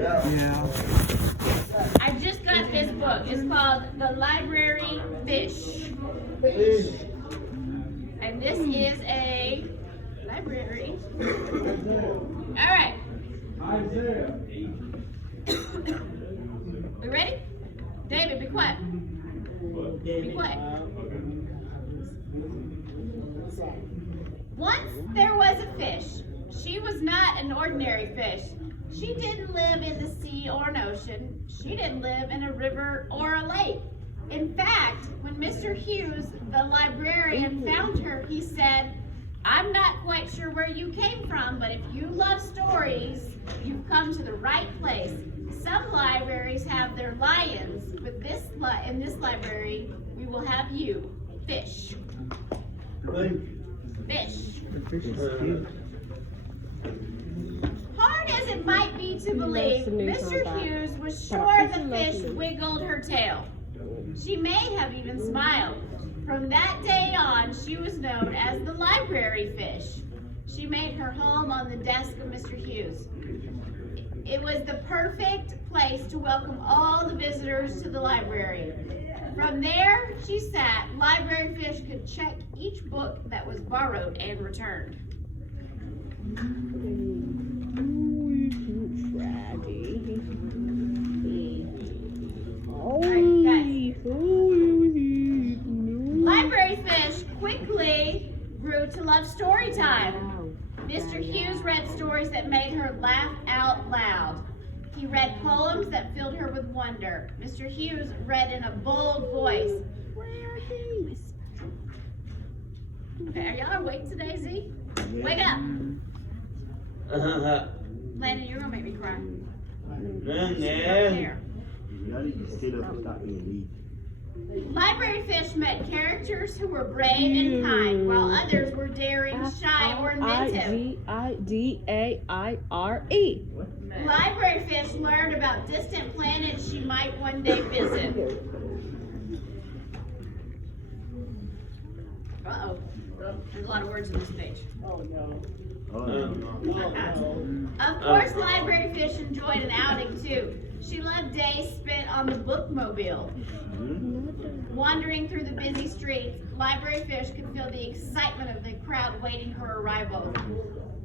Yeah. I just got this book. It's called The Library Fish. And this is a library. All right. We ready? David, be quiet. Be quiet. Once there was a fish. She was not an ordinary fish. She didn't live in the sea or an ocean. She didn't live in a river or a lake. In fact, when Mr. Hughes, the librarian, found her, he said, "I'm not quite sure where you came from, but if you love stories, you've come to the right place. Some libraries have their lions, but in this library, we will have you. Fish." Fish. The fish is cute. Hard as it might be to believe, Mr. Hughes was sure the fish wiggled her tail. She may have even smiled. From that day on, she was known as the library fish. She made her home on the desk of Mr. Hughes. It was the perfect place to welcome all the visitors to the library. From there, she sat. Library fish could check each book that was borrowed and returned. Library fish quickly grew to love story time. Mr. Hughes read stories that made her laugh out loud. He read poems that filled her with wonder. Mr. Hughes read in a bold voice. Okay, are y'all awake today, Z? Wake up! Landon, you're gonna make me cry. Here. Library fish met characters who were brave and kind, while others were daring, shy, or inventive. F-I-G-I-D-A-I-R-E. Library fish learned about distant planets she might one day visit. Uh-oh. There's a lot of words in this page. Of course, library fish enjoyed an outing too. She loved days spent on the bookmobile. Wandering through the busy streets, library fish could feel the excitement of the crowd waiting her arrival.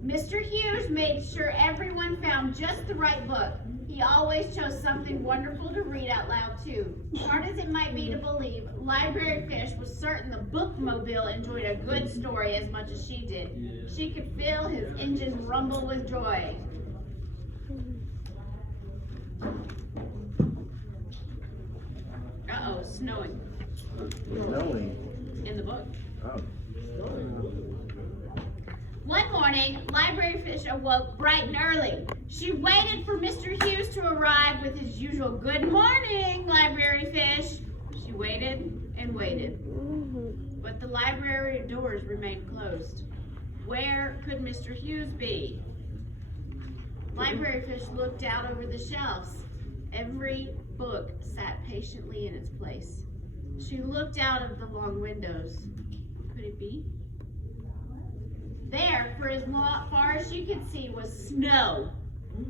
Mr. Hughes made sure everyone found just the right book. He always chose something wonderful to read out loud too. Hard as it might be to believe, library fish was certain the bookmobile enjoyed a good story as much as she did. She could feel his engine rumble with joy. Uh-oh, it's snowing. Snowing? In the book. Oh. One morning, library fish awoke bright and early. She waited for Mr. Hughes to arrive with his usual "Good morning, library fish." She waited and waited. But the library doors remained closed. Where could Mr. Hughes be? Library fish looked out over the shelves. Every book sat patiently in its place. She looked out of the long windows. Could it be? There, for as far as she could see, was snow.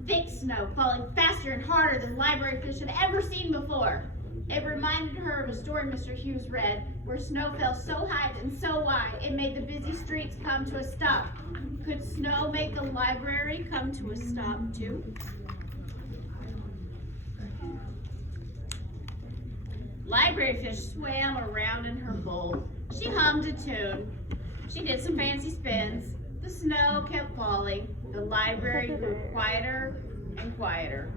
Thick snow, falling faster and harder than library fish had ever seen before. It reminded her of a story Mr. Hughes read, where snow fell so high and so wide, it made the busy streets come to a stop. Could snow make the library come to a stop, too? Library fish swam around in her bowl. She hummed a tune. She did some fancy spins. The snow kept falling. The library grew quieter and quieter.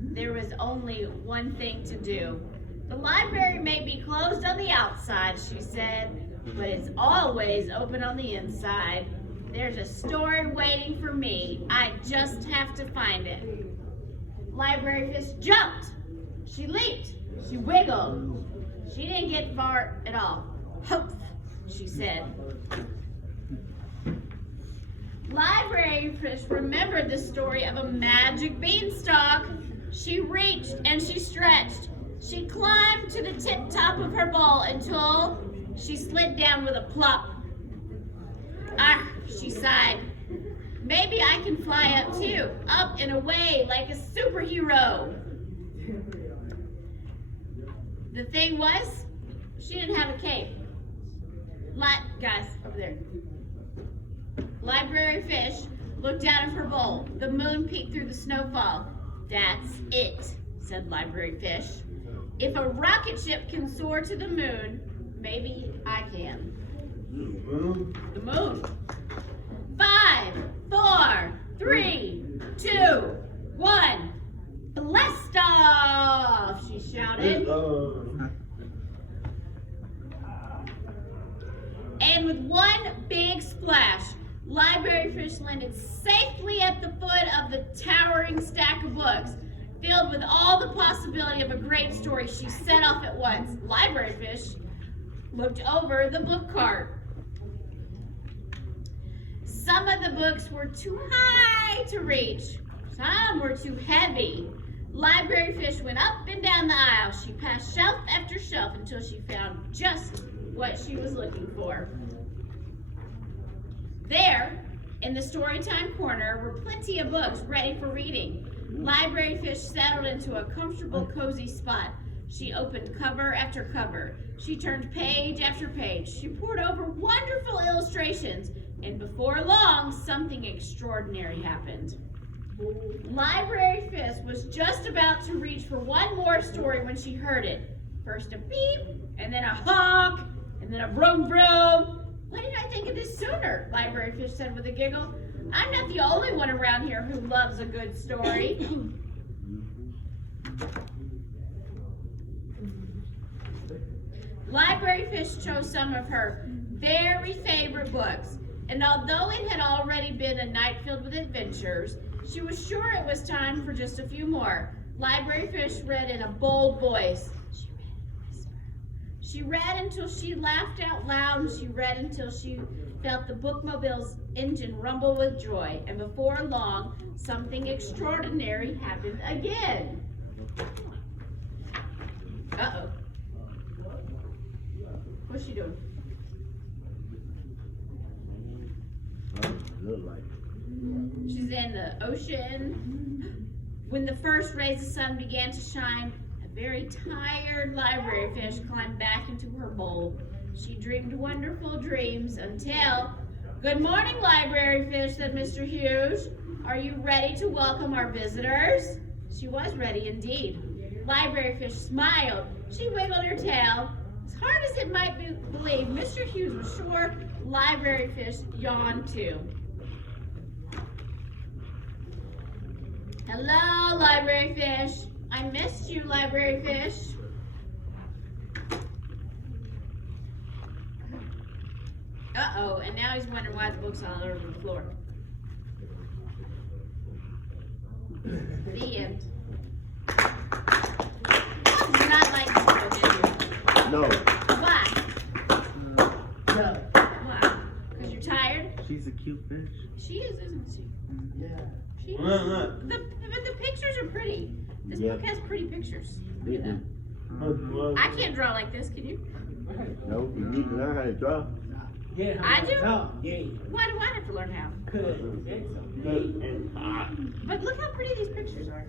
There was only one thing to do. The library may be closed on the outside, she said, but it's always open on the inside. There's a story waiting for me. I just have to find it. Library fish jumped. She leaped. She wiggled. She didn't get far at all. Humph, she said. Library fish remembered the story of a magic beanstalk. She reached and she stretched. She climbed to the tip top of her bowl until she slid down with a plop. Ah, she sighed. Maybe I can fly up too, up and away like a superhero. The thing was, she didn't have a cape. Guys, over there. Library Fish looked out of her bowl. The moon peeked through the snowfall. That's it, said Library Fish. If a rocket ship can soar to the moon, maybe I can. The moon. 5, 4, 3, 2, 1. Blast off, she shouted. And with one big splash, Library Fish landed safely at the foot of the towering stack of books. Filled with all the possibility of a great story, she set off at once. Library Fish looked over the book cart. Some of the books were too high to reach. Some were too heavy. Library Fish went up and down the aisle. She passed shelf after shelf until she found just what she was looking for. There, in the storytime corner, were plenty of books ready for reading. Library Fish settled into a comfortable, cozy spot. She opened cover after cover. She turned page after page. She pored over wonderful illustrations, and before long, something extraordinary happened. Library Fish was just about to reach for one more story when she heard it. First a beep, and then a honk, and then a vroom vroom. Why didn't I think of this sooner? Library Fish said with a giggle. I'm not the only one around here who loves a good story. Library Fish chose some of her very favorite books, and although it had already been a night filled with adventures, she was sure it was time for just a few more. Library Fish read in a bold voice. She read until she laughed out loud, and she read until she felt the bookmobile's engine rumble with joy. And before long, something extraordinary happened again. Uh-oh. What's she doing? Good life. She's in the ocean. When the first rays of sun began to shine, a very tired Library Fish climbed back into her bowl. She dreamed wonderful dreams until... Good morning, Library Fish, said Mr. Hughes. Are you ready to welcome our visitors? She was ready indeed. Library Fish smiled. She wiggled her tail. As hard as it might be believed, Mr. Hughes was sure Library Fish yawned too. Hello, Library Fish. I missed you, Library Fish. Uh-oh, and now he's wondering why the book's all over the floor. The end. You do not like this book, do you? No. Why? No. Why? Because you're tired? She's a cute fish. She is, isn't she? Yeah. She is. Look. But the pictures are pretty. This Yeah. book has pretty pictures. They Look at do. that. I can't draw like this, can you? No, you need to learn how to draw. Yeah. I do? Yeah. Why do I have to learn how? But look how pretty these pictures are.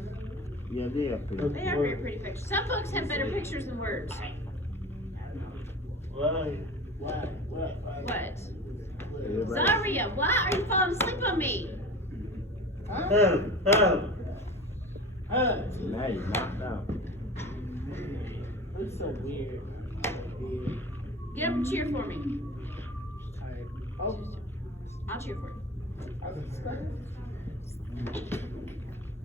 Yeah, they are pretty. They are very pretty pictures. Some books have better pictures than words. Why? What? Everybody- Zaria, why are you falling asleep on me? Huh? Now you're knocked out. It's so weird. Get up and cheer for me. Tired. Oh. I'll cheer for you.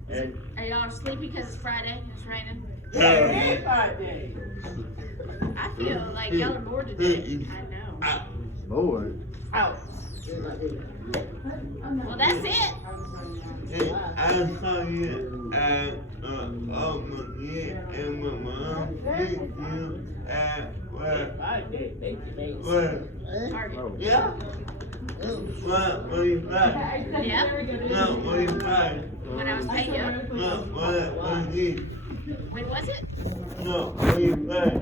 And Are y'all sleepy because it's Friday? It's raining. Friday. I feel like y'all are bored today. I know. bored. Out. Well, that's it. I saw you at and my mom picked you at where? Friday. Thank you, mate. Where? Target. Oh. Yeah. What you buy? Yep. No, what you buy? When I was paying you. No, what you When was it? No, what you buy?